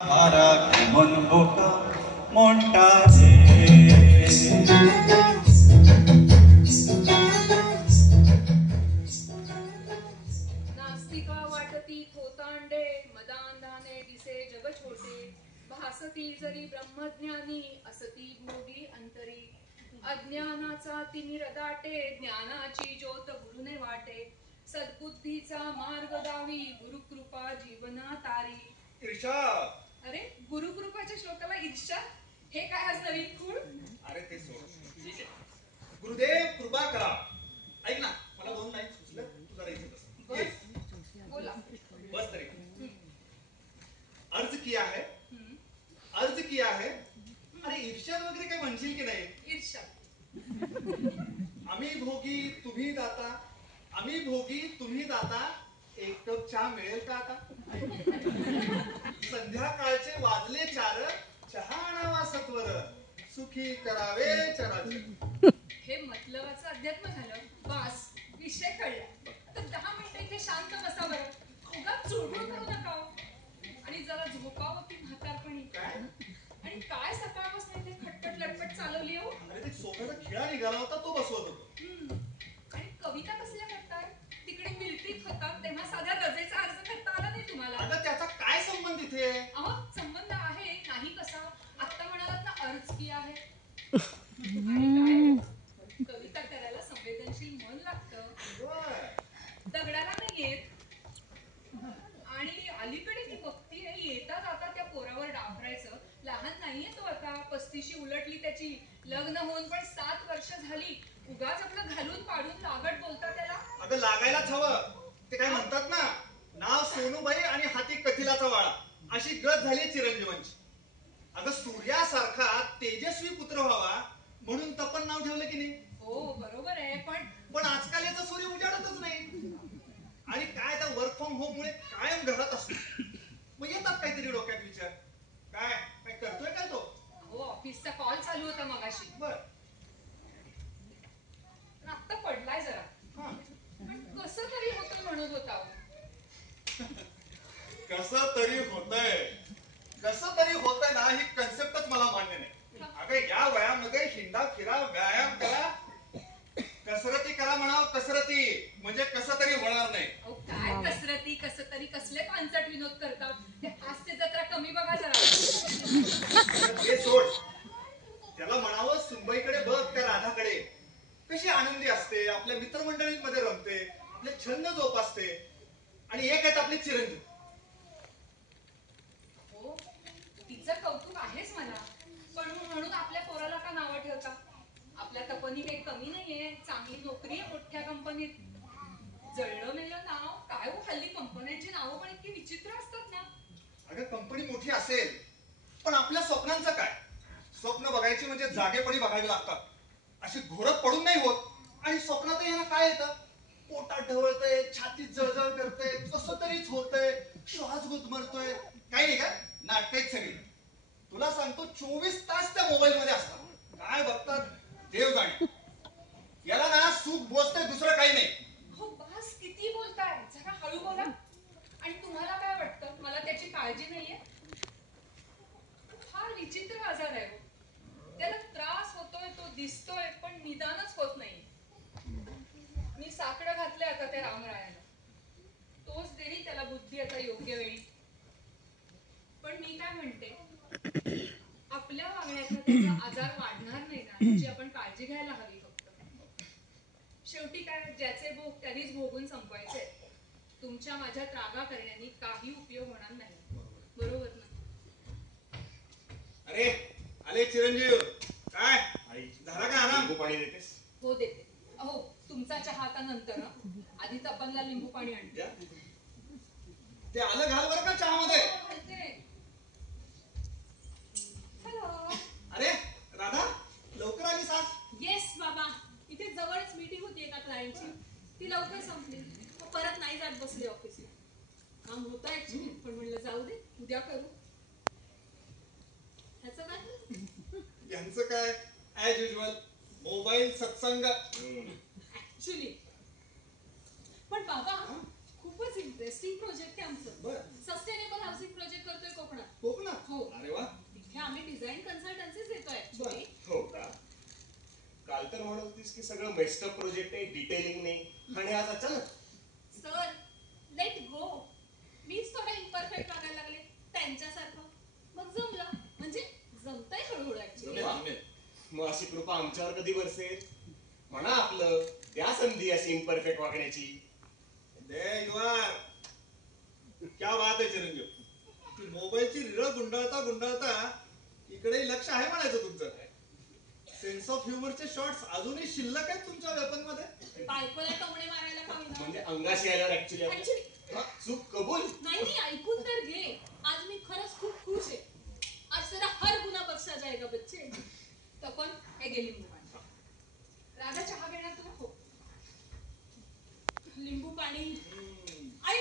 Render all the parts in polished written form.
Para que mon boca montaje. नास्तिका वाटती थोतांडे मदांधाने दिसे जग छोटे भासती जरी ब्रह्मज्ञानी असती भोगी अंतरी अज्ञानाचा तिमिर दाटे ज्ञानाची ज्योत गुरुने वाटे सद्बुद्धीचा मार्ग दावी गुरुकृपा जीवना तारी. ईर्षा. अरे गुरुकृपाच्या श्लोकाला ईर्षा हे काय आज नवीन खूळ? अरे ते सोड, ठीक आहे. गुरुदेव कृपा करा. ऐक ना, मला 2 लाईन सुचलं, तू जरा इथे बस. बोला. बस तरी. अर्ज किया है, अर्ज किया है. अरे ईर्ष्या वगैरे काय म्हणशील की नाही? ईर्षा. आम्ही भोगी तुम्ही दाता, आम्ही भोगी तुम्ही दाता, एक कप चहा मिळेल का आता? संध्याकाळचे वाजले 4, चहा आणावा सत्वर, सुखी करावे चराचर. हे मतलबाचं अध्यात्म झालं. बस विषय कळला. तर 10 मिनिटं इथे शांत बसा बरं. उगाच चुळबुळ करू नका हो. आणि जरा झोपावं ती म्हातारपणी. काय? आणि काय सकाळपासून इथे खटपट लटपट चालवली हो? अरे ते सोफ्याचा खिळा निघाला होता, तो बसवत होतो. आणि कविता कसल्या करताय? तिकडे मिलिटरीत होता तेव्हा साध्या रजेचा अर्ज करता आला नाही तुम्हाला? अगं त्याचा काय संबंध इथे? अहो संबंध आहे नाही कसा. आत्ता म्हणालात ना अर्ज की आहे. आणि काय कविता करायला संवेदनशील मन लागतं. दगडाला नाही येत. आणि अलीकडे ती बघतीये येता जाता त्या पोरावर डांबरायचं. लहान नाहीये तो आता. 35शी उलटली त्याची. लग्न होऊन पण 7 वर्ष झाली. उगाच आपलं घालून पाडून लागत बोलता त्याला. अगं लागायलाच हवं. ते काय म्हणतात ना, नाव सोनूबाई आणि हाती कथिलाचा वाळा, अशी गत झाली चिरंजीवांची. अगं सूर्यासारखा तेजस्वी पुत्र व्हावा म्हणून तपन नाव ठेवलं की नाही? हो बरोबर आहे. पण आजकाल याचा सूर्य उजाडतच नाही. आणि काय त्या वर्क फ्रॉम होम मुळे कायम घरात असतो. मग येतात काहीतरी डोक्यात विचार. काय काय करतोय काय तो? हो ऑफिसचा कॉल चालू होता मगाशी. बर. आत्ता पडलाय जरा. पण कसं तरी होतं म्हणत होता. कसं तरी होतंय ना, ही कन्सेप्टच मला मान्य नाही. अगं या वयामध्ये हिंडा फिरा, व्यायाम करा, कसरती करा म्हणाव. कसरती म्हणजे कसं तरी होणार नाही. अहो काय कसरती कसं तरी कसले पांचट विनोद करता. ते हास्य जत्रा कमी बघा जरा. ते सोड. त्याला म्हणावं सुनबाईकडे बघ, त्या राधाकडे कशी आनंदी असते, आपल्या मित्रमंडळींमध्ये रमते, आपले छंद जोपासते. आणि एक आहेत आपले चिरंजीव. हो तिचं कौतुक आहेच मला. पण म्हणून आपल्या पोराला का नावं ठेवता? आपल्या तपनी काही कमी नाहीये. चांगली नोकरी आहे मोठ्या कंपनीत. जळलं मेलं नाव काय हो. हल्ली कंपन्यांची नावं पण इतकी विचित्र असतात ना. अगं कंपनी मोठी असेल पण आपल्या स्वप्नांचं काय? स्वप्न बघायची म्हणजे जागेपणी बघावी लागतात. अशी घोरत पडून नाही होत. आणि स्वप्नात यांना काय येतं? पोटात ढवळतंय, छातीत जळजळ करतंय, कसं तरीच होतंय, श्वास गुदमरतोय. काही नाही का? नाटकच सगळी. तुला सांगतो 24 तास त्या मोबाईल मध्ये असतात. काय बघतात देव जाणे. याला ना सुख बोचते, दुसरं काही नाही. हो बस किती बोलताय. जरा हळू बोला. आणि तुम्हाला काय वाटतं मला त्याची काळजी नाहीये? फार विचित्र आजार आहे. त्याला त्रास होतोय तो दिसतोय पण निदानच होत नाही. मी साकडं घातलंय आता त्या रामरायाला. तोच देईल त्याला बुद्धी आता योग्य वेळी. पण मी काय म्हणते, आपल्या वागण्याचा त्याचा आजार वाढणार नाही ना याची आपण काळजी घ्यायला हवी. फक्त शेवटी काय ज्याचे भोग त्यांनीच भोगून संपवायचे. तुमच्या माझ्या त्रागा करण्याने काही उपयोग होणार नाही. बरोबर ना? अरे आले चिरंजीव. काय झाला का आराम? पाणी देतेस? हो देते. अहो तुमचा चहा आता नंतर. आधी तपनला लिंबू पाणी आणते. ते आलं घाल बरं का चहामध्ये. अरे राधा लवकर आली सास. येस बाबा. इथे जवळच मीटिंग होती एका क्लायंटची. ती लवकर संपली. परत नाही जात बसले ऑफिसला. काम होतं ऍक्च्युली पण म्हणलं जाऊ दे उद्या करू. ह्याचं काय? यांचं काय ऍज युजल मोबाईल सत्संग. ऍक्च्युली पण बाबा खूपच इंटरेस्टिंग प्रोजेक्ट आहे आमचं. बरं. सस्टेनेबल हाऊसिंग प्रोजेक्ट करतोय कोकणात. कोकणात? डिझाईन कन्सल्टन्सीच देतोय ऍक्च्युली. हो का? काल तर म्हणत होतीस की सगळं मेस्टअप प्रोजेक्ट आहे, डिटेलिंग नाही, आणि आज अचानक. Sir let go. मीच थोडं इम्परफेक्ट वागायला लागले त्यांच्यासारखं. मग जमलं, म्हणजे जमतंय हळूहळू ऍक्च्युली. मग अशी कृपा आमच्यावर कधी बरसेल? म्हणा आपलं, द्या संधी अशी इम्परफेक्ट वागण्याची. There you are. क्या बात आहे चिरंजीव. ती मोबाईलची रिळ गुंडाळता गुंडाळता इकडे लक्ष आहे म्हणायचं तुमचं. सेन्स ऑफ ह्युमरचे शॉट्स अजूनही शिल्लक आहेत तुमच्या वेपन मध्ये. बायकोला टोमणे मारायला का होईना. म्हणजे अंगाशी आल्यावर ऍक्च्युली चूक कबूल. नाही नाही, ऐकून तर घे. आज मी खरंच खूप खुश आहे. आज तेरा हर गुना बख्शा जाएगा बच्चे. तपन हे गेली लिंबू पाणी. राधा चहा घेणार तू? हो. लिंबू पाणी. आई,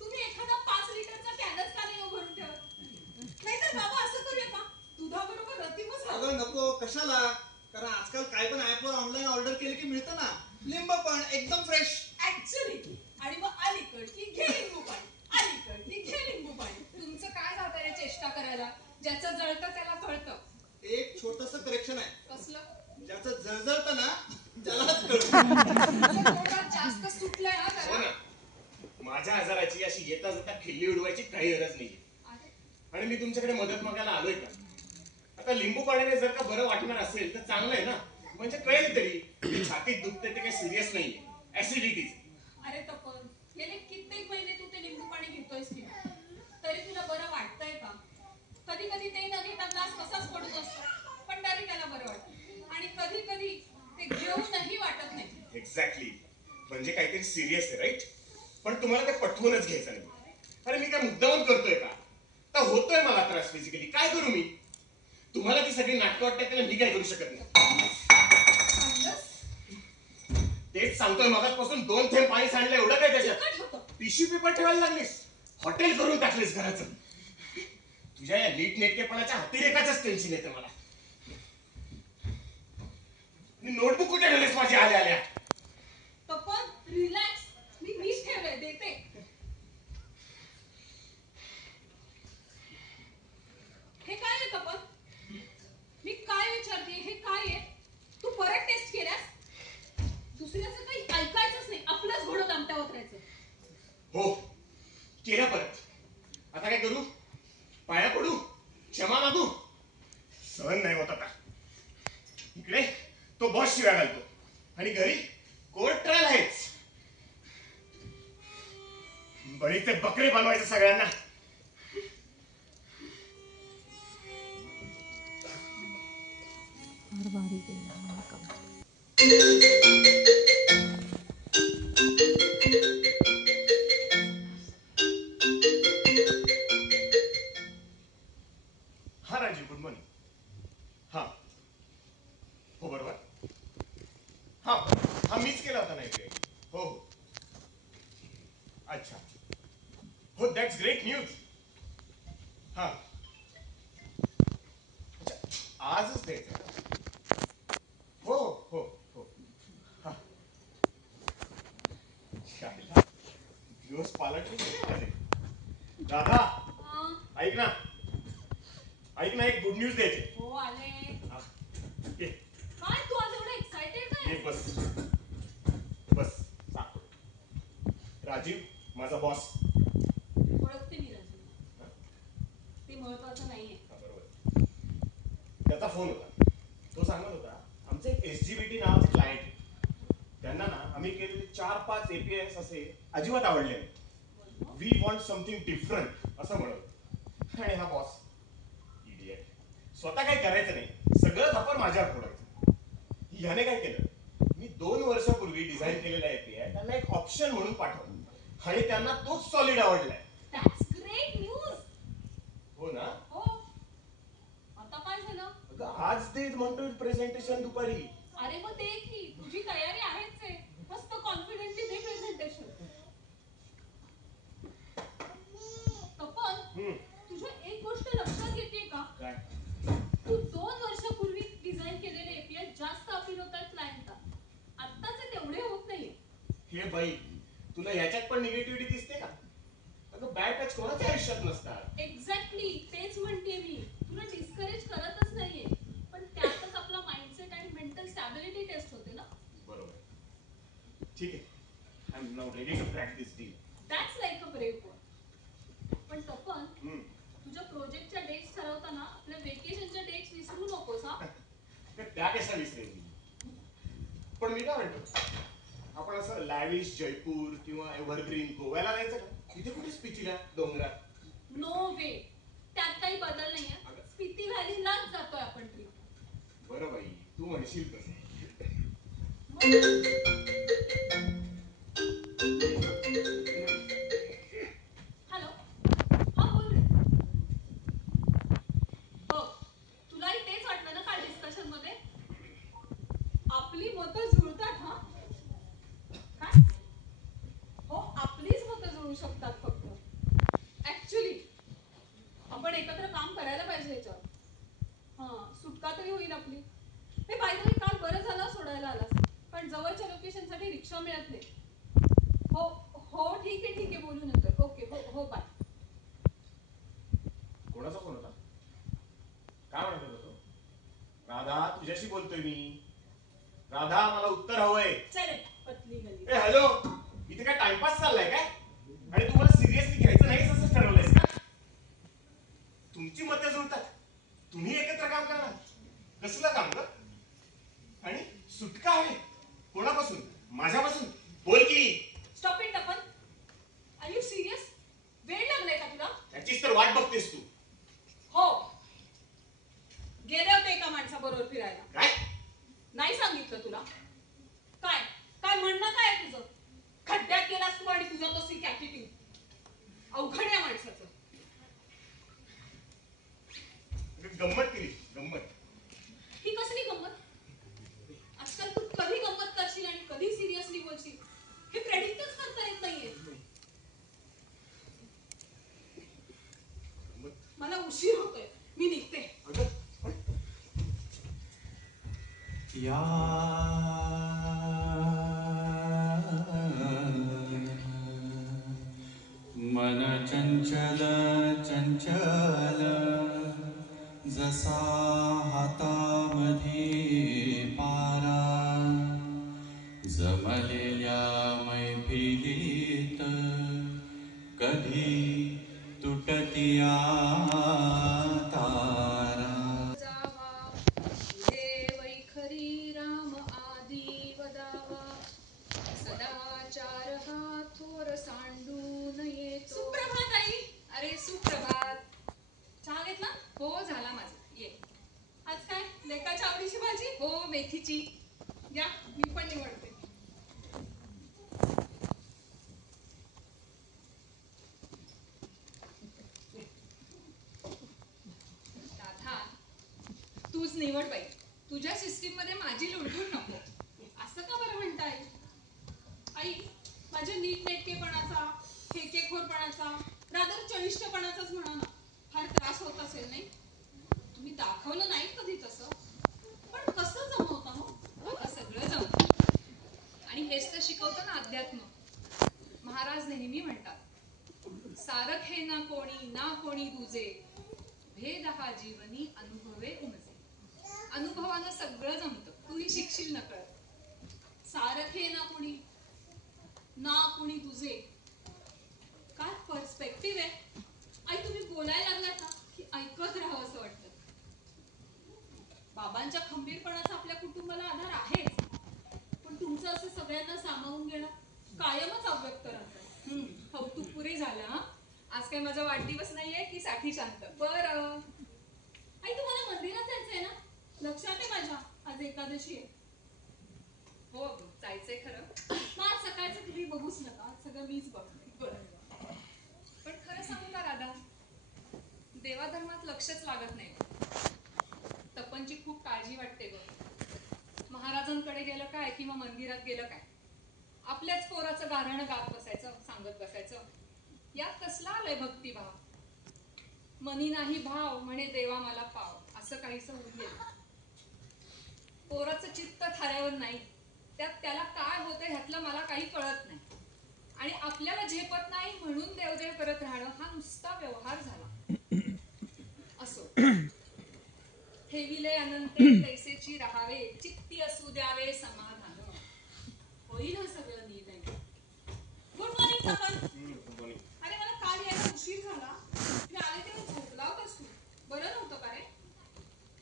तुम्ही एखादा 5 लिटरचा कॅनच का नाही भरून ठेवत? नाहीतर बाबा असं करूया का, दुधाबरोबर रतीमच लावू. अगं नको, कशाला? कारण आजकाल काय पण ऍपवर ऑनलाईन ऑर्डर केली की मिळतं ना लिंब पण एकदम फ्रेश. ऍक्च्युली. आणि मग अलीकड की घे लिंबू पाणी, अलीकड की घे लिंबू पाणी. तुमचं काय जातं रे चेष्टा करायला? ज्याचं जळतं त्याला कळतं. एक छोटस करेक्शन आहे. कसलं? ज्याचं जळजळतं ना त्यालाच कळतं. तुझं तोंडात जास्त सुटलंय हा हो जरा. ना, माझ्या आजाराची अशी येता जाता खिल्ली उडवायची काही गरज नाही. अरे, आणि मी तुमच्याकडे मदत मागायला आलोय का? आता लिंबू पाण्याने जर का बरं वाटणार असेल तर चांगलं आहे ना. म्हणजे कळेल तरी की छातीत दुखते ते काही सिरियस नाहीये, ऍसिडिटीच. अरे तपन, गेले कित्येक महिने तू ते लिंबू पाणी घेतोयस की नाही? तरी तुला बरं वाटतंय का? कधी कधी ते न घेता ग्लास कसाच पडत असतो, पण तरी त्याला बरं वाटतं. आणि कधी कधी ते घेऊनही वाटत नाही. एक्झॅक्टली. म्हणजे काहीतरी सिरियस आहे, राईट? पण तुम्हाला ते पटवूनच घ्यायचं नाही. अरे मी काय मुद्दामून करतोय का? तर होतोय मला त्रास फिजिकली. काय करू मी? तुम्हाला ती सगळी नाटकं वाटतात त्याला मी काय करू शकत नाही. सांगलंस? तेच सांगतोय, मगाचपासून 2 थेंब पाणी सांडलं, एवढं काय त्याच्यात? तिखट होतं. टिश्यू पेपर ठेवायला लागलीस, हॉटेल करून टाकलीस घराचं. तुझ्या या नीटनेटकेपणाच्या अतिरेकाचंच टेन्शन येतं मला. नोटबुक कुठे ठेवलीस माझी आल्या आल्या? तपन रिलॅक्स, मी मीच ठेवलंय, देते. हे काय आहे तपन? मी काय विचारते, हे काय आहे? तू परत टेस्ट केल्यास? दुसऱ्याचं काही ऐकायचंच नाही, आपलंच घोडं दामट्या उतरायचं. हो, केल्या परत. आता काय करू? पाया पडू? क्षमा मागू? सहन नाही होत आता. इकडे तो बॉस शिव्या घालतो आणि घरी कोर्ट ट्रायल आहेच. बळीचे बकरे बनवायचे सगळ्यांना. हा राजीव, गुड मॉर्निंग. हा हो, बरोबर. हा हा मीच केला होता नाही ते. हो हो, अच्छा. हो, दॅट्स ग्रेट न्यूज. हा अच्छा, आजच द्यायचं का? हो हो हो. हा शाळेला दिवस पालटले. दादा ऐक ना, ऐक ना, एक गुड न्यूज द्यायची. हो आले. हा, ये. काय तू आज एवढं एक्साइटेड ये, काय? बस बस. राजीव माझा बॉस. ओळखते मी राजू. ते महत्वाचं नाहीये. हा, बरोबर. त्याचा फोन होता. तो सांगत होता आमचं एक SGBT नावाचे क्लायंट आहे. त्यांना ना आम्ही केलेले 4-5 APIs असे अजिबात आवडले नाही. वी वॉन्ट समथिंग डिफरंट असं म्हणत. आणि हा बॉस इडियट, स्वतः काही करायचं नाही, सगळं खपर माझ्यावर फोडायचं. ह्याने काय केलं, मी 2 वर्षापूर्वी डिझाईन केलेला API त्यांना एक ऑप्शन म्हणून पाठवलं आणि त्यांना तोच सॉलिड आवडलाय. That's great news. हो ना? हो. आता काय झालं? अगं, आज ते म्हणतोय प्रेझेंटेशन दुपारी. अरे मग दे की, तुझी तयारी आहेच आहे. मस्त कॉन्फिडेंटली दे प्रेझेंटेशन. तपन, तुझ्या एक गोष्ट लक्षात येते का? काय? तू 2 वर्षापूर्वी डिझाईन केलेले API जास्त अपील होतात क्लायंटला. आत्ताचे तेवढे होत नाहीये. हे बाई, तुला ह्याच्यात पण निगेटिव्हिटी दिसते का? अगं, बॅड टच कोणाच्या आयुष्यात नसतात. एक्झॅक्टली तेच म्हणते मी. तुला डिस्करेज त्या कशा विसरेल? पण मी काय म्हणतो, आपण असं लॅविश जयपूर किंवा एव्हरग्रीन गोव्याला जायचं का? तिथे कुठे स्पितीला डोंगरात? नो वे, त्यात काही बदल नाहीये. स्पिती व्हॅलीलाच जातोय आपण ट्रिप. बरं बाई, तू म्हणशील तसं. हॅलो, हा बोल रे. बघ, तुलाही तेच वाटलं ना काल डिस्कशन मध्ये? आपली मतं जुळतात. हा काय? हो, आपलीच मतं जुळू शकतात फक्त. ऍक्च्युली आपण एकत्र काम करायला पाहिजे ह्याच्यावर. हा, सुटका तरी होईल आपली. हे बाय द वे, काल बरं झालं सोडायला आलास, पण जवळच्या लोकेशन साठी रिक्षा मिळत नाही. हो हो, ठीक आहे बोलू नंतर. ओके, हो हो, बाय. कोणाचा फोन होता? काय म्हणत होता तो? राधा, तुझ्याशी बोलतोय मी. राधा, मला उत्तर हवंय. चले, पतली गली. ए हॅलो, इथे काय टाइमपास चाललाय काय? आणि तू मला सिरियसली घ्यायचं नाहीस असं ठरवलंयस का? तुमची मतं जुळतात, तुम्ही एकत्र काम करणार. कसलं काम ग? आणि सुटका हवी कोणापासून? माझ्यापासून? बोल की. Stop it Tapan. Are you serious? वेळ लागलाय का तुला? त्याचीच तर वाट बघतेस तू. हो, गेले होते एका माणसाबरोबर फिरायला. काय? नाही सांगितलं तुला? काय काय म्हणणं काय आहे तुझं? खड्ड्यात गेलास तू आणि तुझा तो सिक ऍटिट्यूड. अवघड या माणसाचं. गंमत केली, गंमत. ही कसली गंमत? आजकाल तू कधी गंमत करशील आणि कधी सिरियसली बोलशील हे प्रेडिक्टच करता येत नाहीये. मला उशीर होतोय, मी निघते. या मन चंचल चंचल जसा हातामध्ये पारा, जमलेल्या मैफिलीत कधी तुटतिया तारा. जावा हे वैखरी राम आदी वदावा, सदाचार हा थोर सांडून येतो. सुप्रभात आई. अरे सुप्रभात. चहा घेतला? हो, झाला माझा. ये. आज काय लेकाच्या आवडीची भाजी? हो, मेथीची. या, मी पण निवडते. राधा, तूच निवड बाई. तुझ्या सिस्टीम मध्ये माझी लुडबुड नको. असं का बरं म्हणताय? आई, माझ्या नीटनेटकेपणाचा, खेकेखोरपणाचा, रादर चविष्टपणाचाच म्हणा ना, फार त्रास होत असेल नाही? तुम्ही दाखवलं नाही कधी तसं, पण कसं जमवता हो? आता सगळं जमतं. आणि हेच तर शिकवतं ना अध्यात्म. महाराज नेहमी म्हणतात, सारखे ना कोणी दुजे, भेद हा जीवनी अनुभवे उमजे. अनुभवानं सगळं जमतं. तूही शिकशील नकळत. सारखे ना कुणी तुझे. काय पर्स्पेक्टिव्ह आहे. आई, तुम्ही बोलायला लागलात ना की ऐकत राहावं असं वाटतं. बाबांच्या खंबीरपणाचा आपल्या कुटुंबाला आधार आहेच, पण तुमचं असं सगळ्यांना सामावून घेणं कायमच अव्यक्त राहतं. कौतुक पुरे झालं. हा, आज काय माझा वाढदिवस नाहीये की साठी शांत. बरं आई, तुम्हाला मंदिरात जायचंय ना? लक्षात आहे माझ्या, आज एकादशी आहे. हो, जायचंय खरं. मग आज सकाळचं तुम्ही बघूच नका, आज सगळं मीच बघते. बरं, पण खरं सांगू का राधा, देवाधर्मात लक्षच लागत नाही. तपनची खूप काळजी वाटते ग. महाराजांकडे गेलं काय किंवा मंदिरात गेलं काय, आपल्याच पोराचं गाऱ्हाणं गात बसायचं, सांगत बसायचं. यात कसला आलाय भक्तिभाव? मनी नाही भाव म्हणे देवा मला पाव, असं काहीच होऊन गेलं. पोराचं चित्त थाऱ्यावर नाही, त्यात त्याला काय होतं ह्यातलं मला काही कळत नाही. आणि आपल्याला झेपत नाही म्हणून देवदेव करत राहणं हा नुसता व्यवहार झाला. असो, ठेविले अनंते तैसेची राहावे, चित्ती असू द्यावे समाधान. होईल ना सगळं नीट आहे. गुड मॉर्निंग तपन. अरे, मला काल यायला उशीर झाला. मी आले तेव्हा झोपला होतास तू. बरं नव्हतं का रे?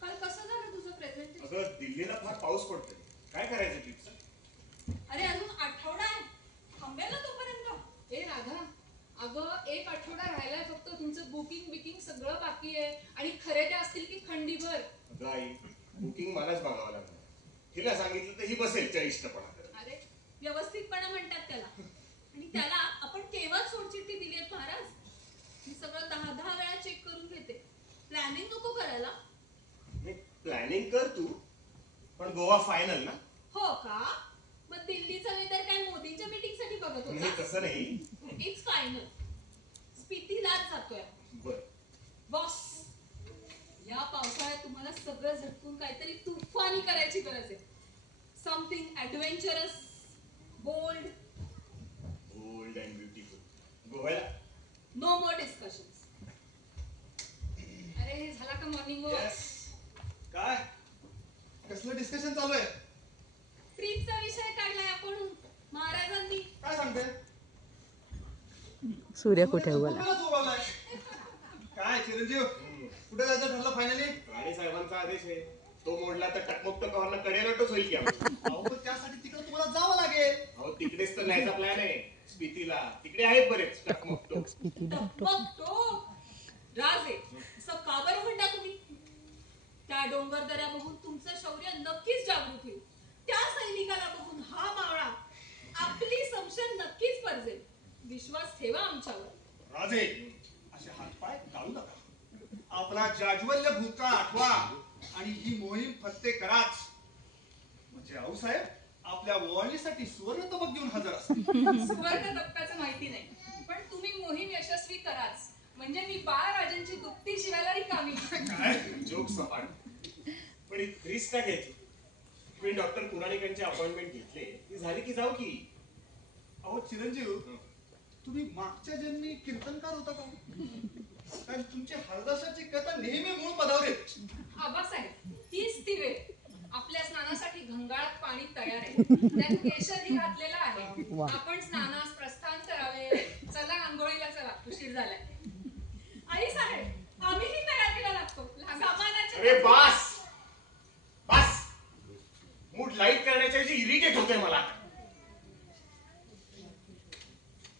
काल कसं झालं तुझं प्रेझेंटेशन? अगं दिल्लीला पाऊस पडतोय. काय करायचं ट्रिपचं? अरे अजून आठवडा आहे, थांबेल ना तोपर्यंत. ए राधा, अगं 1 आठवडा राहिलाय फक्त. तुमचं बुकिंग बिकिंग सगळं बाकी आहे आणि खरेदी असतील की खंडीभर. अगं आई, बुकिंग मलाच बघावं लागणार. तिला सांगितलं तर ही बसेल चरिष्ठपणा करत. अरे व्यवस्थितपणा म्हणतात त्याला. आणि त्याला आपण केव्हा सोडचिठ्ठी दिली आहेत महाराज? मी सगळं 10 वेळा चेक करून घेते. प्लॅनिंग नको करायला. प्लॅनिंग कर तू, पण गोवा फायनल ना? हो का? मग दिल्लीचा वेदर काय मोदींच्या मीटिंग साठी बघत नाही होता? तसं नाही. It's final. स्पितीलाच जातोय. बर, बॉस, या पावसाळ्यात तुम्हाला सगळं झटकून काहीतरी तुफानी करायची गरज आहे. Something adventurous, bold. Bold and beautiful. गोव्याला नो मोर डिस्कशन्स. अरे हे झाला का मॉर्निंग वॉक? Yes. काय कसलं डिस्कशन चालू आहे? ट्रीपचा विषय काढलाय आपण महाराजांनी. काय सांगते? सूर्य कुठे उगवला? कुठेच उगवलाय. काय चिरंजीव, कुठे जायचं ठरलं फायनली? राणे साहेबांचा आदेश आहे. तो मोडला तर टकमुक्त कव्हरला कडेलटच होईल की आपण. अहो पण त्यासाठी तिकडे तुम्हाला जावं लागेल. अहो तिकडेच तर न्यायचा प्लॅन आहे. स्पितीला तिकडे आहेत बरेच टकमुक्त. टकमकतो राजे असं का बरं म्हणता तुम्ही? त्या डोंगर दऱ्या बघून तुमचं शौर्य नक्कीच जागृत होईल. त्या सैनिकाला बघून हा मावळा आपली संशय नक्कीच परजेल. विश्वास ठेवा आमच्यावर. राजे, असे हातपाय गाळू नका. आपला जाज्वल्य भूतकाळ आठवा आणि ही मोहीम फत्ते कराच. म्हणजे आऊसाहेब आपल्या ओवाळणीसाठी सुवर्ण तबक घेऊन हजर असतील. सुवर्ण तप्प्याचं माहिती नाही, पण तुम्ही मोहीम यशस्वी कराच. म्हणजे मी बाळराजांची दुपटी शिवायला रिकामी. काय जोक सपाट. पण रिस्क काय घ्यायची? मी डॉक्टर कुणालिकांची अपॉइंटमेंट घेतले, ती झाली की जाऊ की. अहो चिरंजीव, तुम्ही मागच्या जन्मी कीर्तनकार होता का? कारण तुमची हरदासाची कथा नेहमी मूळ पदावर येते. आबासाहेब, हीच ती वेळ. आपल्या स्नानासाठी घंगाळात पाणी तयार आहे. त्यात केशरही घातलेला आहे. आपण स्नानास प्रस्थान करावे. चला आंघोळीला चला, उशीर झालाय. आई साहेब, आम्हीही तयारीला लागतो. सामानाच्या अरे बास बास. मूड लाईट करण्याच्या ऐवजी इरिटेट होतोय मला.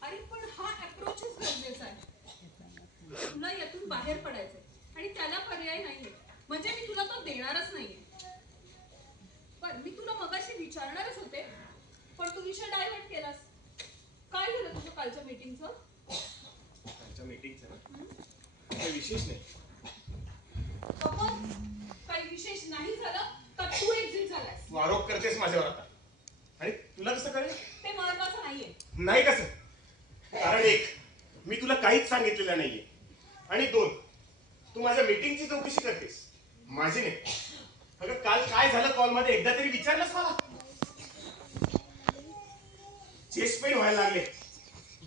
अरे पण हा अप्रोचच गरजेचा आहे. तुला यातून बाहेर पडायचंय आणि त्याला पर्याय नाहीये. म्हणजे मी तुला तो देणारच नाहीये. पण मी तुला मगाशी विचारणारच होते, पण तू विषय डायव्हर्ट केलास. काय झालं तुझं कालच्या मीटिंगचं? त्यांच्या मीटिंगचं ना काही विशेष नाही. कमल, काही विशेष नाही झालं तर तू एक्झिट झालास. तू आरोप करतेस माझ्यावर आता. आणि तुला कसं कळेल? ते महत्वाचं नाहीये. नाही कसं? कारण 1, मी तुला काहीच सांगितलेलं नाहीये. आणि 2, तू माझ्या मीटिंगची चौकशी करतेस, माझी नाही. अगं काल काय झालं कॉलमध्ये एकदा तरी विचारलंस मला? चेस्ट पेन व्हायला लागले,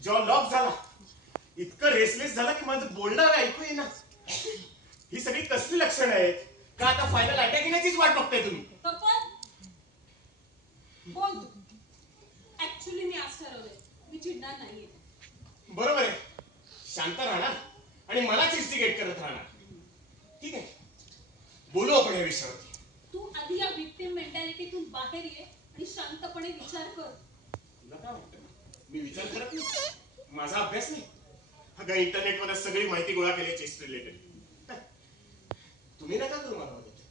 जॉ लॉक झाला, इतकं रेसलेस झालं की माझं बोलणं ऐकू येईना. ही सगळी कसली लक्षणं आहेत? का आता फायनल अटॅक येण्याचीच वाट बघताय तुम्ही? कपल, बोल तू. ऍक्च्युली मी आज ठरवलंय, मी चिडणार नाहीये. बरोबर आहे, शांत राहणार आणि मला चिडचिड करत राहणार. ठीक आहे, बोलू आपण या विषयावरती. तू आधी या विक्टिम मेंटॅलिटीतून बाहेर ये आणि शांतपणे विचार कर. तुला काय वाटतं? मी विचार करत नाही, माझा अभ्यास नाही. अगं इंटरनेटवर सगळी माहिती गोळा केली चेस्ट रिलेटेड. तुम्ही नका करू मला मदत.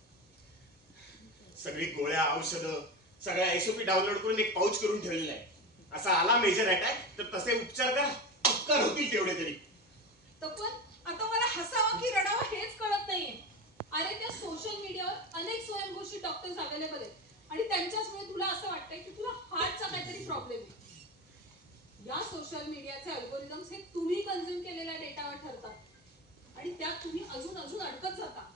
सगळी गोळ्या औषधं सगळ्या एसओपी डाउनलोड करून एक पाऊच करून ठेवलेला आहे. असा आला मेजर अटॅक तर तसे उपचार करा, उपकार होतील तेवढे तरी. तपन, आता मला हसावं की रडावं हेच कळत नाहीये. अरे त्या सोशल मीडियावर अनेक स्वयंघोषित डॉक्टर्स अवेलेबल आहेत आणि त्यांच्याचमुळे तुला असं वाटतंय की तुला हार्टचा काहीतरी प्रॉब्लेम आहे. या सोशल मीडियाचे अल्गोरिदम्स हे तुम्ही कन्झ्युम केलेल्या डेटावर ठरतात आणि त्यात तुम्ही अजून अजून अडकत जाता.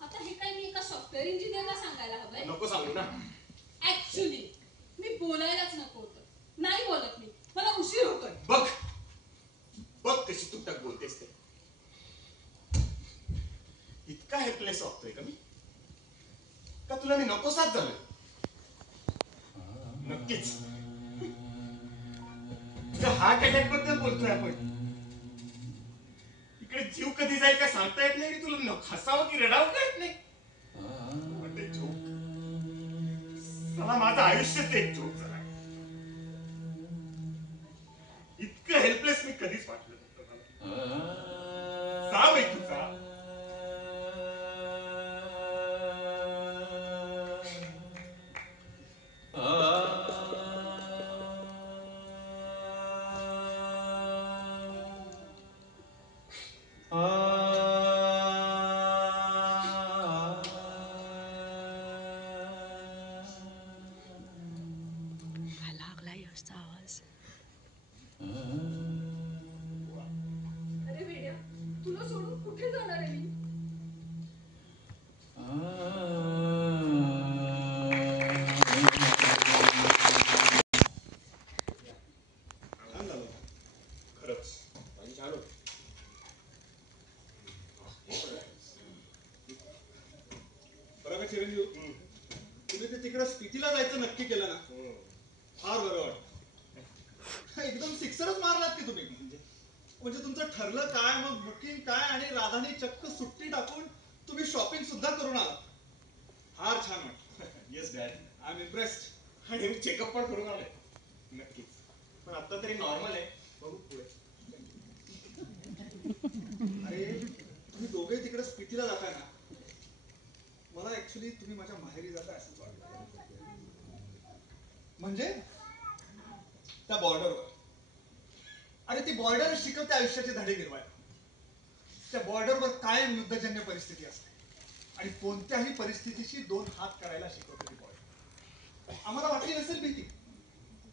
आता हे काय मी एका सॉफ्टवेअर इंजिनियरला सांगायला हवंय? नको सांगू ना. ऍक्च्युली मी बोलायलाच नको होतं. नाही बोलत मी, मला उशीर होतोय. बघ बघ कशी तुटक बोलतेस ते. इतका हेल्पलेस वागतोय का मी? का तुला मी नकोसाच झालोय? नक्कीच तुझ्या हार्ट अटॅक बद्दल बोलतोय आपण. इकडे जीव कधी जाईल का सांगता येत नाही. तुला हसावं की रडावं का येत नाही? What a joke. मला माझं आयुष्यात एक जोक झाला. इतकं हेल्पलेस मी कधीच वाटलं नव्हतं मला. जा बाई तू जा. अरे वेड्या, तुला सोडून कुठे जाणार आहे मी? छान झालं. खरंच आणि छान होतं. बरं का चिरंजीव, तुम्ही ते तिकडं स्थितीला जायचं नक्की केलं ना, फार बरं वाटतं. एकदम सिक्सरच मारलात की तुम्ही. म्हणजे तुमचं ठरलं काय, मग बुकिंग काय, आणि राधाने चक्क सुट्टी टाकून तुम्ही शॉपिंग सुद्धा करून आलात. फार छान वाटतं. Yes dad. I am impressed. आणि मी चेकअप पण करून आलोय. नक्कीच. पण आता तरी नॉर्मल आहे. बघू पुढे. अरे तुम्ही दोघे तिकडे स्थितीला जाताय ना, मला ऍक्च्युली तुम्ही माझ्या माहेरी जाताय असंच वाटतं. म्हणजे त्या बॉर्डरवर. अरे ती बॉर्डर शिकवते आयुष्याचे धडे गिरवायला. त्या बॉर्डरवर कायम युद्धजन्य परिस्थिती असते आणि कोणत्याही परिस्थितीशी दोन हात करायला शिकवते ती बॉर्डर. आम्हाला वाटली नसेल भीती,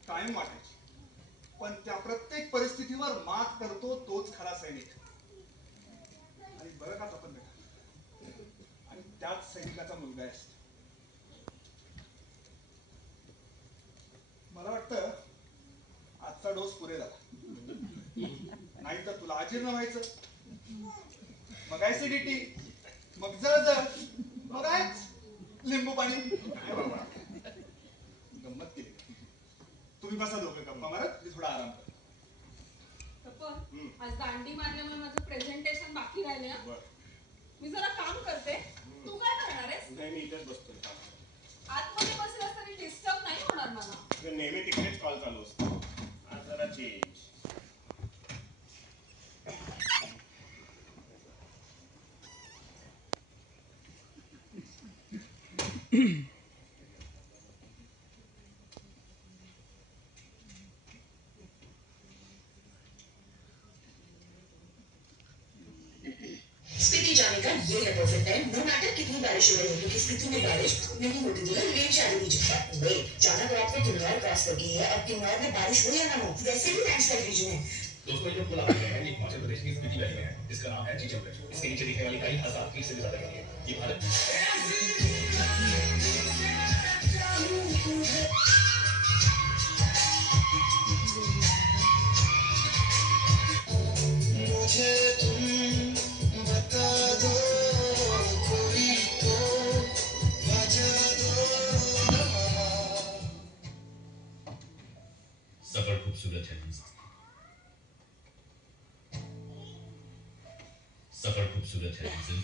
कायम वाटायची, पण त्या प्रत्येक परिस्थितीवर मात करतो तोच खरा सैनिक. आणि बरं का आपण बेटा, आणि त्याच सैनिकाचा मुलगा आहे. मला वाटतं आजचा डोस पुरे झाला. नाही तर तुला अजीर्ण व्हायचं, मग ऍसिडिटी, मग जळजळ, मग लिंबू पाणी. काय बाबा, गंमत केली. तुम्ही बसा दोघं गप्पा मारत, मी थोडा आराम करतो. आज दांडी मारल्यामुळे माझं प्रेझेंटेशन बाकी राहिले ना. बरं. मी जरा काम करते. तू काय करणार आहेस? नाही, मी इथेच बसतोय. आतमध्ये बसलास तरी डिस्टर्ब नाही होणार मला. नेहमी तिकडेच कॉल चालू असतो. आज जरा चेंज. स्पीति जाने का ये है परफेक्ट टाइम. नो मैटर कितनी बारिश हो रही हो, क्योंकि स्पीति में बारिश नहीं होती थी ना, लेट जाने दीजिए. वेट, जाना तो आपको किन्नौर क्रॉस कर गई है. अब किन्नौर में बारिश हो या ना हो, वैसे भी लैंडस्लाइड रीजन है. दोस्तों, ये पुल आप देख रहे हैं, ये हिमाचल प्रदेश की स्पीति वैली में है. इसका नाम है चीचम ब्रिज. इसके नीचे दिखने वाली कई 1000 फीट से भी ज्यादा गहरी है. ये भारत मुझे तुम बता दो, कोई तो बजा दो. सफर खूबसूरत है मंजिल. सफर खूबसूरत है मंजिल.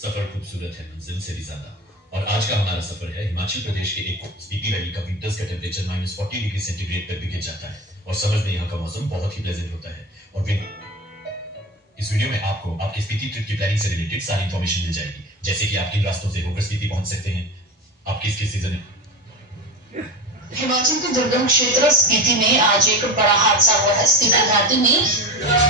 सफर खूबसूरत है मंजिल से भी ज्यादा. और आज का हमारा सफर है हिमाचल प्रदेश के एक स्पीति वैली का. विंटर्स का टेम्परेचर -40 डिग्री सेंटीग्रेड पर भी गिर जाता है और समर्स में यहाँ का मौसम बहुत ही प्लेजेंट होता है. और इस वीडियो में आपको आपकी स्पीति ट्रिप की प्लानिंग से रिलेटेड सारी इंफॉर्मेशन मिल जाएगी, जैसे कि आप किन रास्तों से होकर स्पीति पहुंच सकते हैं, आप किस किस सीजन में. हिमाचल के दुर्गम क्षेत्र स्पीति में आज एक बड़ा हादसा हुआ है. स्पीति घाटी में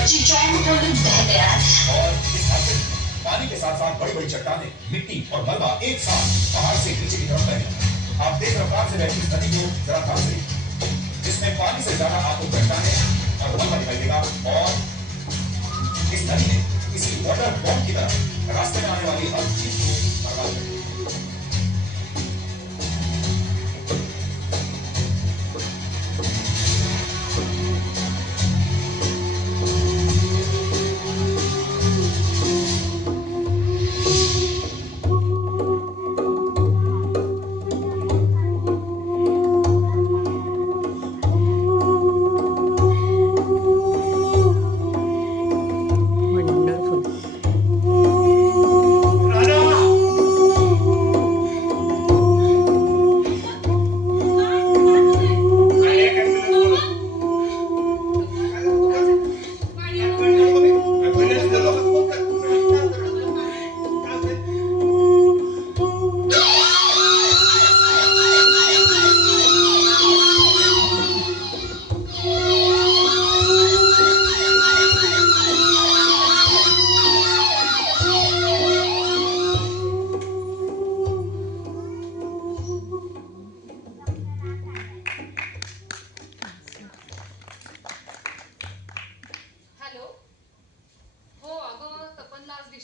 चिचौन पुल बह गया है और इस हादसे में पानी के साथ साथ बड़ी बड़ी चट्टानें, मिट्टी और मलबा एक साथ पहाड़ से नीचे की तरफ बह. आप तेज रफ्तार से बहती इस नदी को जरा ध्यान से देखिए, जिसमें पानी से ज्यादा आपको चट्टानें और मलबा दिखाई देगा. और इस नदी ने किसी वाटर बॉम्ब की तरह रास्ते में आने वाली हर चीज को बर्बाद कर दिया.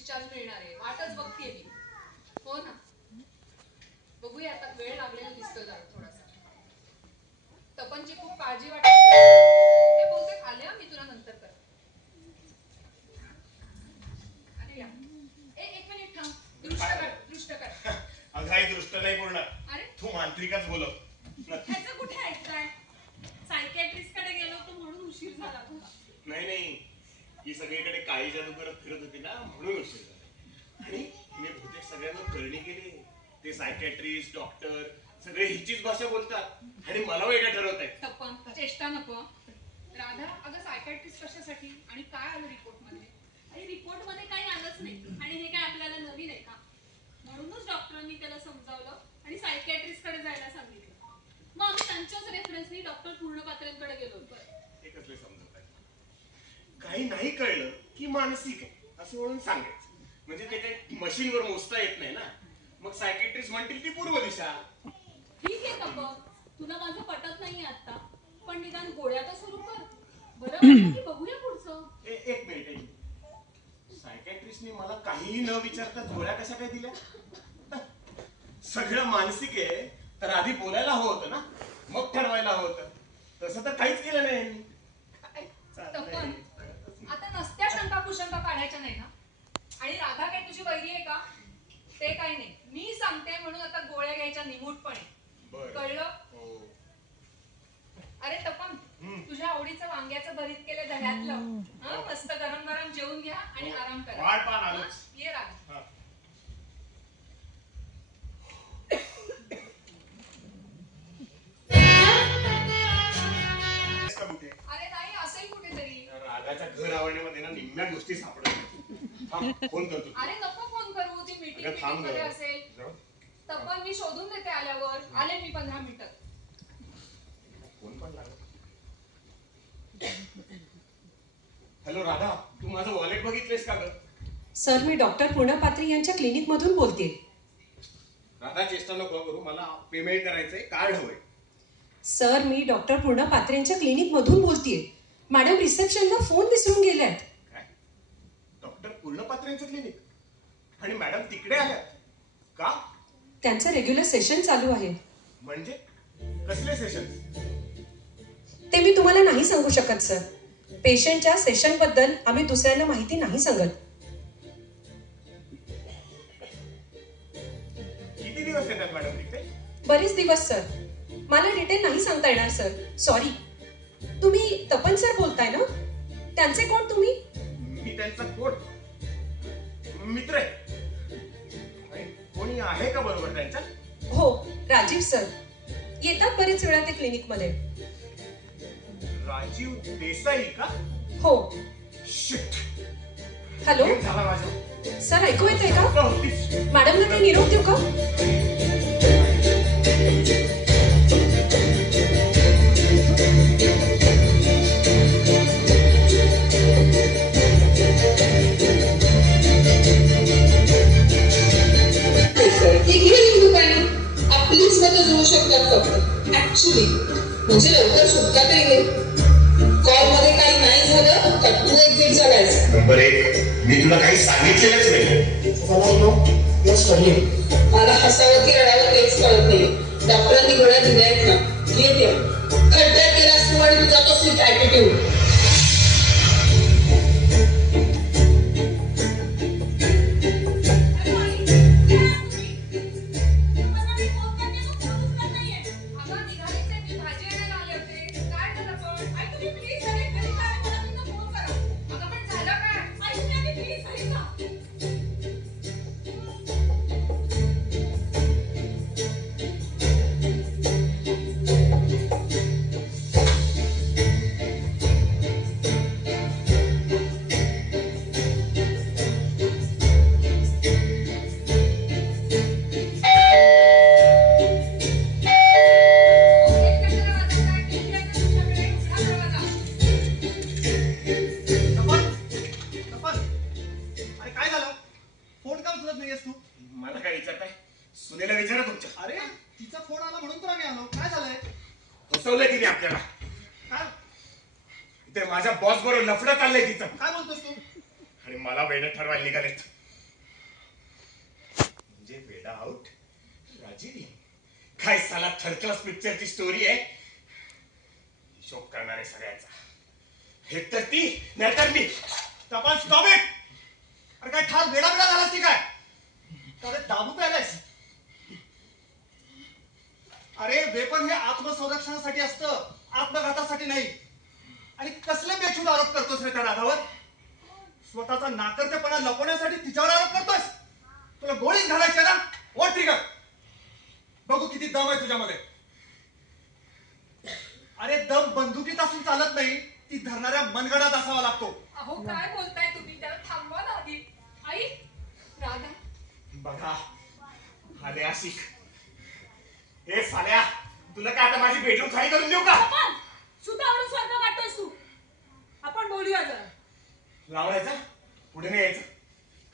डिस्चार्ज मिळणार आहे, वाटच बघतीये मी. हो ना, बघूया आता, वेळ लागलेला दिसतोय जरा थोडासा. तपनची खूप काळजी वाटते. ते बहुतेक आले, मी तुला नंतर कर. अरे या, एक मिनिट थांब. दृष्ट कर. अघाई दृष्ट नाही पूर्ण. अरे तू मांत्रिकच बोलव. ह्याचं कुठे ऐकताय? सायकॅट्रिस्ट कडे गेलो होतो म्हणून उशीर झाला तुला. नाही, ही सगळीकडे काही जादू करत फिरत होती ना, म्हणून उशीर झाला. आणि तिने बहुतेक सगळ्यांना करणी केली. ते सायकॅट्रिस्ट, डॉक्टर सगळे हिचीच भाषा बोलतात आणि मला वेगळं ठरवत आहे. तपन, चेष्टा नको. राधा, अगं सायकॅट्रिस्ट कशासाठी आणि काय आलं रिपोर्ट मध्ये? आणि रिपोर्ट मध्ये काही आलंच नाही आणि हे काय आपल्याला नवीन आहे का? म्हणूनच डॉक्टरांनी त्याला समजावलं आणि सायकॅट्रिस्ट कडे जायला सांगितलं. मग आम्ही त्यांच्याच रेफरन्सनी डॉक्टर पूर्णपात्रेंकडे गेलो होतो. हे कसले समजत आहे? काही नाही कळलं की मानसिक आहे असं म्हणून सांगायचं. म्हणजे ते काही मशीनवर मोजता येत नाही ना. मग सायकॅट्रिस्ट म्हणतील ती पूर्व दिशा. ठीक आहे तपन, तुला माझं पटत नाहीये आता, पण निदान गोळ्या तर सुरू कर. बरं वाटलं की बघूया पुढचं. एक मिनिट. सायकॅट्रिस्टने मला काहीही न विचारता गोळ्या कशा काय दिल्या? सगळं मानसिक आहे तर आधी बोलायला हवं होतं ना, मग ठरवायला हवं होतं. तसं तर काहीच केलं नाही. तपन, आता नसत्या शंका कुशंका काढायच्या नाही ना. आणि राधा काय तुझी वैरी आहे का? ते काही नाही, मी सांगते म्हणून आता गोळ्या घ्यायच्या निमूटपणे. कळलं? अरे तपन, तुझ्या आवडीचं वांग्याचं भरीत केलं दह्यातलं. मस्त गरम गरम जेवून घ्या आणि आराम करा. ये राधा. अरे नाही, असेल कुठेतरी. राधाच्या घर आवडण्यामध्ये ना निम्म्या गोष्टी सापडतात. फोन करतो. अरे नको फोन करू, ती मीटिंग मध्ये असेल. तपन, मी शोधून देते आल्यावर. आले मी 15 मिनिटात. फोन पण लागला. हॅलो राधा, तू माझं वॉलेट बघितलेस का ग? सर, मी डॉक्टर पूर्णपात्री यांच्या क्लिनिक मधून बोलते. राधा, चेष्टा नको करू, मला पेमेंट करायचंय, कार्ड हवंय. सर, मी डॉक्टर पूर्णपात्री यांच्या क्लिनिक मधून बोलतेय. मॅडम रिसेप्शनला फोन विसरून गेल्यात. काय? डॉक्टर पूर्णपात्रेंचं क्लिनिक? आणि मॅडम तिकडे आल्यात का? त्यांचं रेग्युलर सेशन चालू आहे. म्हणजे कसले सेशन? ते मी तुम्हाला नाही सांगू शकत सर. पेशंटच्या सेशन बद्दल आम्ही दुसऱ्यांना माहिती नाही सांगत. किती दिवस येतात मॅडम तिकडे? बरेच दिवस सर. मला डिटेल नाही सांगता येणार सर, सॉरी. तुम्ही तपन सर बोलताय ना? त्यांचे कोण तुम्ही? मी त्यांचा कोण? मित्र आहे. कोणी आहे का बरोबर त्यांच्या? हो, राजीव सर. येतात बरेच वेळा ते क्लिनिक मध्ये. राजीव देसाई का? हो. शिट. हॅलो झाला माझा. सर, ऐकू येतंय का? मॅडमला काही निरोप देऊ का? ऍक्च्युली म्हणजे लवकर सुटका तरी घे. कॉल मध्ये काही नाही झालं तर तू एक्झिट झालायस. नंबर 1, मी तुला काही सांगितलेलंच नाही. मला हसावं की रडावं तेच कळत नाही. डॉक्टरांनी गोळ्या दिल्या आहेत ना, घेते. खड्ड्यात गेलास तू आणि तुझा तो स्वीट ऍटिट्यूड. माझ्या बॉस बरोबर लफडं चाललंय तिचं. काय बोलतोस तू? आणि मला वेळ ठरवायला निघालेत. म्हणजे वेडा आउट राजीव काय साला थर्ड क्लास पिक्चरची स्टोरी आहे. हिशोब करणार आहे सगळ्यांचा. हे तर ती नाहीतर मी. तपास स्टॉप इट. अरे काय ठार वेडा वेडा झालास की काय? अरे दाबू प्यायलायस. अरे वेपन हे आत्मसंरक्षणासाठी असतं, आत्मघातासाठी नाही. आणि कसले बेछूट आरोप करतोस रे त्या राधावर? स्वतःचा नाकर्तेपणा लपवण्यासाठी तिच्यावर आरोप करतोस? तुला गोळीच घालायची ना? What trigger? बघू किती दम आहे तुझ्यामध्ये. अरे दम बंदुकीत असून चालत नाही, ती धरणाऱ्या मनगडात असावा लागतो. अहो काय बोलताय तुम्ही? त्याला थांबवा ना आधी. आई, राधा. बघा आले आशिक. हे साल्या तुला काय आता माझी बेडरूम खाली करून देऊ का? सुतावरून स्वर्ग काढतोस तू. आपण बोलूया जरा. लावडायचा पुढे नाही यायचं.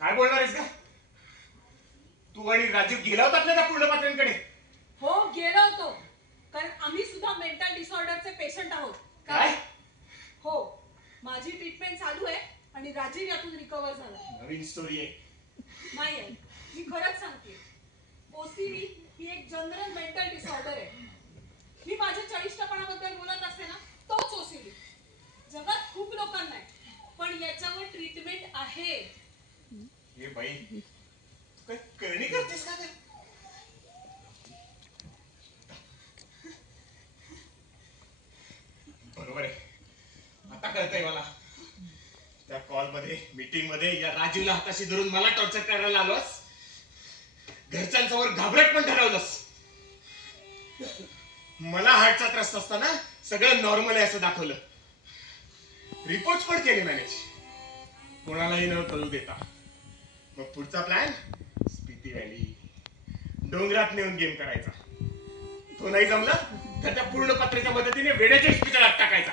काय बोलणार आहेस का? तू आणि राजीव गेला होतात ना त्या पूर्णपात्र्यांकडे? हो गेलो होतो, कारण आम्ही सुद्धा मेंटल डिसऑर्डरचे पेशंट आहोत. काय? हो, माझी ट्रीटमेंट चालू आहे आणि राजीव यातून रिकव्हर झाला. नवीन स्टोरी आहे. नाही आहे, मी खरंच सांगते. ओसीडी ही एक जनरल मेंटल डिसऑर्डर आहे. मी माझ्या चविष्टपणाबद्दल बोलत असते ना, तोच ओसीडी. जगात खूप लोकांना आहे, पण याच्यावर ट्रीटमेंट आहे. हे बाई काय करणी करतेस का? बरोबर आहे, आता कळतंय मला. त्या कॉल मध्ये मीटिंग मध्ये या राजीवला हाताशी धरून मला टॉर्चर करायला आलोस. घरच्यांसमोर घाबरट पण ठरवलंस. मला हार्टचा त्रास असताना सगळं नॉर्मल आहे असं दाखवलं. रिपोर्ट पण केले मॅनेज, कोणालाही न कळू देता. मग पुढचा प्लॅन स्पिती व्हॅली डोंगरात नेऊन गेम करायचा. तो नाही जमला तर त्या पूर्ण पत्रेच्या मदतीने वेड्याच्या हॉस्पिटलात टाकायचा.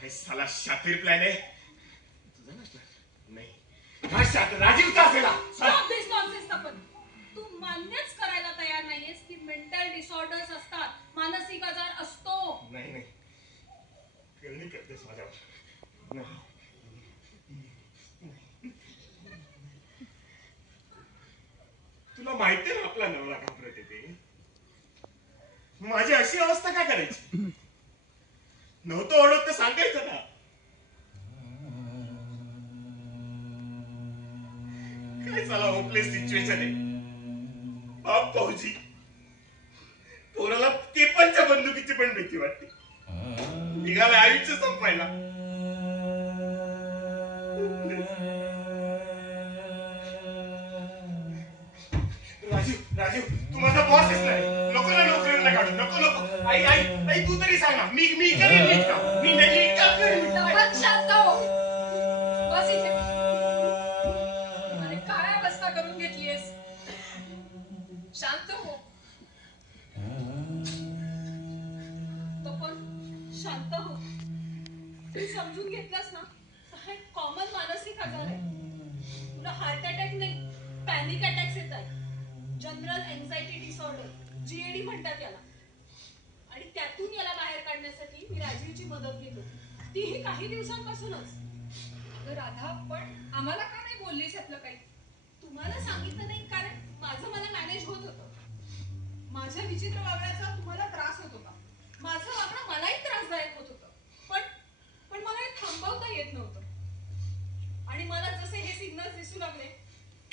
काय साला शातीर प्लॅन आहे. तुझा नसला नाही, हा शातीर राजीवचा असेल. Stop this nonsense, तपन. तू मान्यच करायला तयार नाहीयेस की मेंटल डिसऑर्डर्स असतात, मानसिक आजार असतो. नाही नाही, करणी करतेस माझ्यावर. नाही. तुला माहिती ना आपला नवरा घाबरत येते. माझी अशी अवस्था काय करायची? नव्हतं ओळख तर सांगायचं ना. काय साला होपलेस सिच्युएशन आहे. बाप फौजी, पोराला केपनच्या बंदुकीची पण भीती वाटते. निघाला आयुष्य संपायला. राजीव तू माझा बॉस दिसलाय. नको ना नोकरीला काढू. नको नको. आई आई आई तू तरी सांग ना. मी करेन नीट काम. मी नाही नीट काम करेन. तपन शांत हो. बस इथे. अरे काय अवस्था करून घेतलीयस? शांत हो. तपन शांत हो. तू समजून घेतलास ना, हा एक कॉमन मानसिक आजार आहे. तुला हार्ट अटॅक नाही, पॅनिक अटॅक्स येतात. जनरल एन्झायटी डिसऑर्डर, जीएडी म्हणतात याला. आणि त्यातून याला बाहेर काढण्यासाठी मी राजीवची मदत घेत होती, तीही काही दिवसांपासूनच. अगं राधा, पण आम्हाला का नाही बोललीस यातलं काही? तुम्हाला सांगितलं नाही कारण माझं मला मॅनेज होत होतं. माझ्या विचित्र वागण्याचा तुम्हाला त्रास होत होता. माझं वागणं मलाही त्रासदायक होत होतं. पण मला हे थांबवता येत नव्हतं. आणि मला जसे हे सिग्नल्स दिसू लागले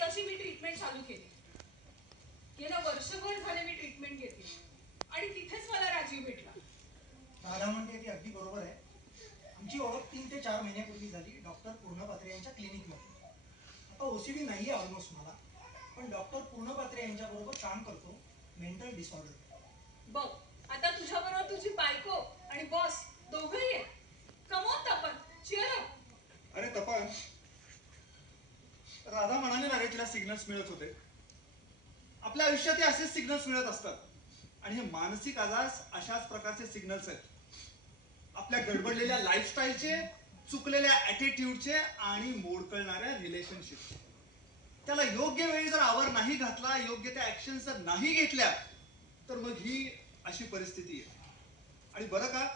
तशी मी ट्रीटमेंट चालू केली. गेल्या वर्षभर झाले मी ट्रीटमेंट घेतली आणि तिथेच मला राजीव भेटला. राधा म्हणते ती अगदी बरोबर आहे. आमची ओळख 3 ते 4 महिन्यापूर्वी झाली डॉक्टर पूर्णपात्रे यांच्या क्लिनिकमध्ये. आता ओसीडी नाही आहे ऑलमोस्ट मला, पण डॉक्टर पूर्णपात्रे यांच्याबरोबर काम करतो मेंटल डिसऑर्डर. बघ, आता तुझ्याबरोबर तुझी बायको आणि बॉस दोघंही आहेत. Come on Tapan, cheer up. अरे तपन, राधा म्हणाले ना रे तिला सिग्नल्स मिळत होते. आपल्या आयुष्यात असेच सिग्नल्स मिळत असतात. आणि हे मानसिक आजार अशाच प्रकारचे सिग्नल्स आहेत. आपल्या गडबडलेल्या लाईफस्टाईलचे, चुकलेल्या ऍटिट्यूडचे आणि मोडकळणाऱ्या रिलेशनशिपचे. त्याला योग्य वेळी जर आवर नाही घातला, योग्य त्या ऍक्शन जर नाही घेतल्या, तर मग ही अशी परिस्थिती आहे. आणि बरं का,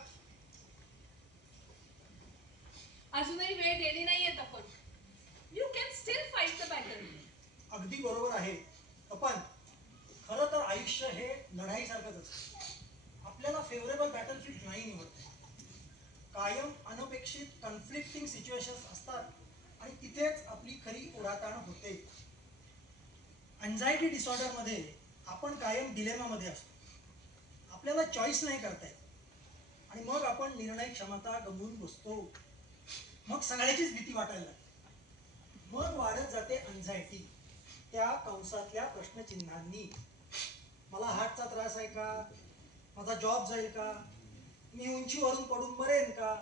अजूनही वेळ गेली नाहीये Tapan. You can still fight the battle. अगदी बरोबर आहे. पण खरं तर आयुष्य हे लढाईसारखंच असतं. आपल्याला फेवरेबल बॅटलफील्ड नाही निवडते. कायम अनपेक्षित कन्फ्लिक्टिंग सिच्युएशन्स असतात आणि तिथेच आपली खरी उडाताण होते. अँझायटी डिसऑर्डरमध्ये आपण कायम डिलेमामध्ये असतो. आपल्याला चॉईस नाही करता येत आणि मग आपण निर्णय क्षमता गमावून बसतो. मग सगळ्याचीच भीती वाटायला लागते. मग वाढत जाते अँझायटी त्या कंसातल्या प्रश्नचिन्हांनी. मला हार्टचा त्रास आहे का? माझा जॉब जाईल का? मी उंचीवरून पडून मरेन का?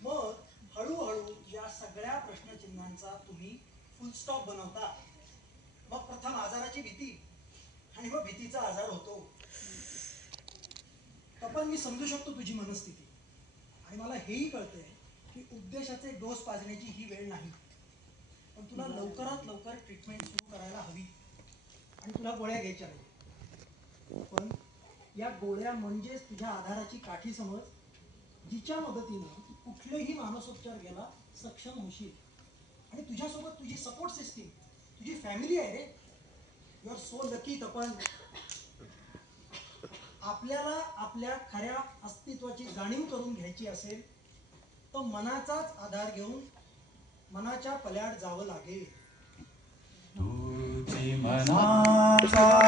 मग हळूहळू या सगळ्या प्रश्नचिन्हांचा तुम्ही फुलस्टॉप बनवता. मग प्रथम आजाराची भीती आणि मग भीतीचा आजार होतो. पण मी समजू शकतो तुझी मनस्थिती आणि मला हेही कळतंय की उद्देशाचे डोस पाजण्याची ही वेळ नाही. पण तुला लवकरात लवकर ट्रीटमेंट सुरू करायला हवी आणि तुला गोळ्या घ्यायच्या नाही. पण या गोळ्या म्हणजेच तुझ्या आधाराची काठी समज, जिच्या मदतीनं तू कुठलेही मानसोपचार घ्यायला सक्षम होशील. आणि तुझ्यासोबत तुझी सपोर्ट सिस्टीम, तुझी फॅमिली आहे रे. You are so lucky. Tapan आपल्याला आपल्या खऱ्या अस्तित्वाची जाणीव करून घ्यायची असेल तर मनाचाच आधार घेऊन मनाच्या पल्याड जावं लागेल. तुझी मनाचा